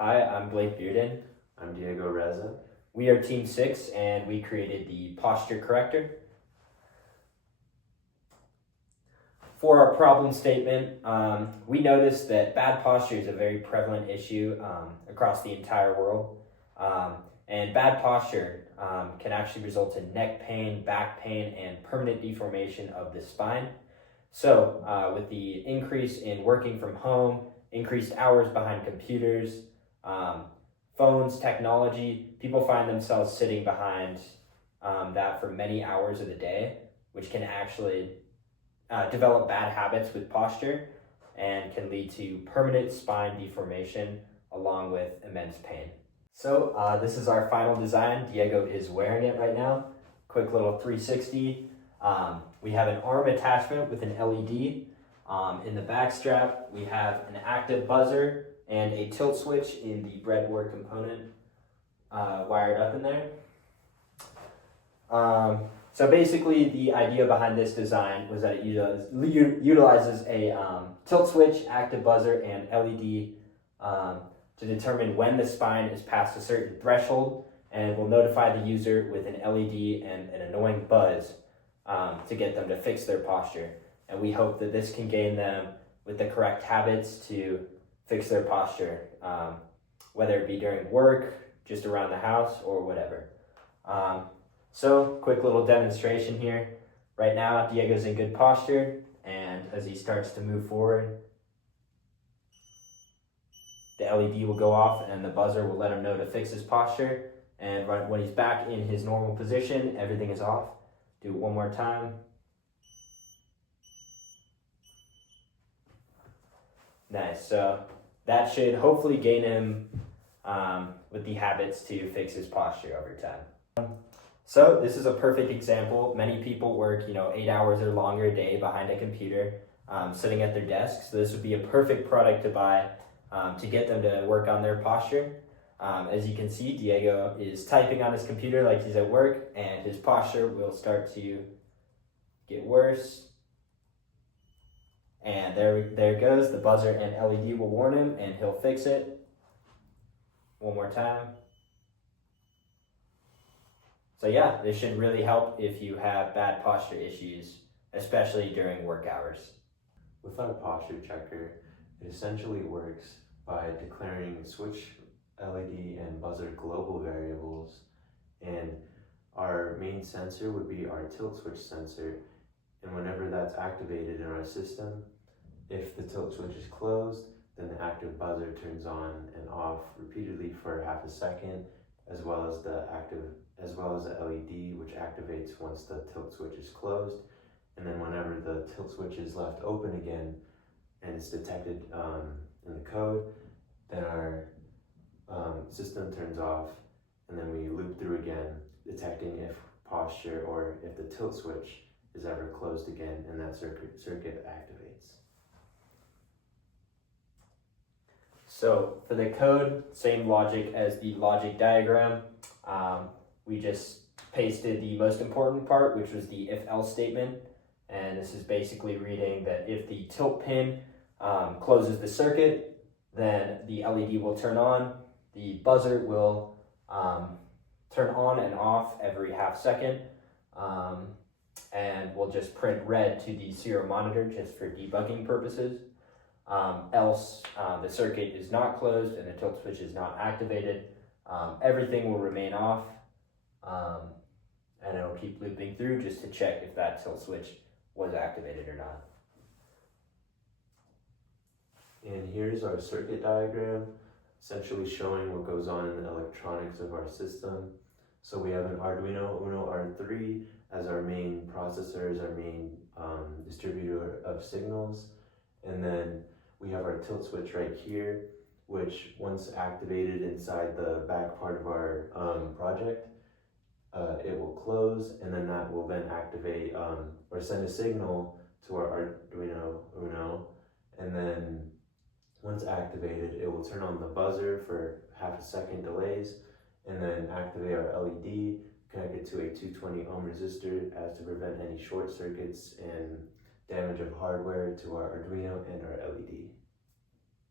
Hi, I'm Blake Bearden. I'm Diego Reza. We are Team 6 and we created the posture corrector. For our problem statement, we noticed that bad posture is a very prevalent issue across the entire world. And bad posture can actually result in neck pain, back pain, and permanent deformation of the spine. So with the increase in working from home, increased hours behind computers, phones, technology, people find themselves sitting behind that for many hours of the day, which can actually develop bad habits with posture and can lead to permanent spine deformation along with immense pain. So this is our final design. Diego is wearing it right now. Quick little 360. We have an arm attachment with an LED. In the back strap, we have an active buzzer and a tilt switch in the breadboard component wired up in there. So basically the idea behind this design was that it utilizes a tilt switch, active buzzer, and LED to determine when the spine is past a certain threshold, and will notify the user with an LED and an annoying buzz to get them to fix their posture. And we hope that this can gain them with the correct habits to fix their posture, whether it be during work, just around the house, or whatever. So quick little demonstration here. Right now, Diego's in good posture, and as he starts to move forward, the LED will go off and the buzzer will let him know to fix his posture. And when he's back in his normal position, everything is off. Do it one more time. Nice. So that should hopefully gain him with the habits to fix his posture over time. So this is a perfect example. Many people work, 8 hours or longer a day behind a computer, sitting at their desk. So this would be a perfect product to buy to get them to work on their posture. As you can see, Diego is typing on his computer like he's at work, and his posture will start to get worse. And there it goes. The buzzer and LED will warn him, and he'll fix it. One more time. So yeah, this should really help if you have bad posture issues, especially during work hours. With our posture checker, it essentially works by declaring switch, LED, and buzzer global variables, and our main sensor would be our tilt switch sensor, and whenever that's activated in our system, if the tilt switch is closed, then the active buzzer turns on and off repeatedly for half a second, as well as the LED, which activates once the tilt switch is closed. And then whenever the tilt switch is left open again and it's detected in the code, then our system turns off, and then we loop through again, detecting if posture or if the tilt switch is ever closed again, and that circuit activates. So for the code, same logic as the logic diagram. We just pasted the most important part, which was the if-else statement. And this is basically reading that if the tilt pin closes the circuit, then the LED will turn on. The buzzer will turn on and off every half second. And we'll just print red to the serial monitor just for debugging purposes. Else the circuit is not closed and the tilt switch is not activated. Everything will remain off, and it'll keep looping through just to check if that tilt switch was activated or not. And here's our circuit diagram, essentially showing what goes on in the electronics of our system. So we have an Arduino Uno R3 as our main processor, as our main distributor of signals, and then we have our tilt switch right here, which once activated inside the back part of our project, it will close, and then that will then activate or send a signal to our Arduino Uno, and then once activated, it will turn on the buzzer for half a second delays, and then activate our LED, connect it to a 220 ohm resistor as to prevent any short circuits and damage of hardware to our Arduino and our LED.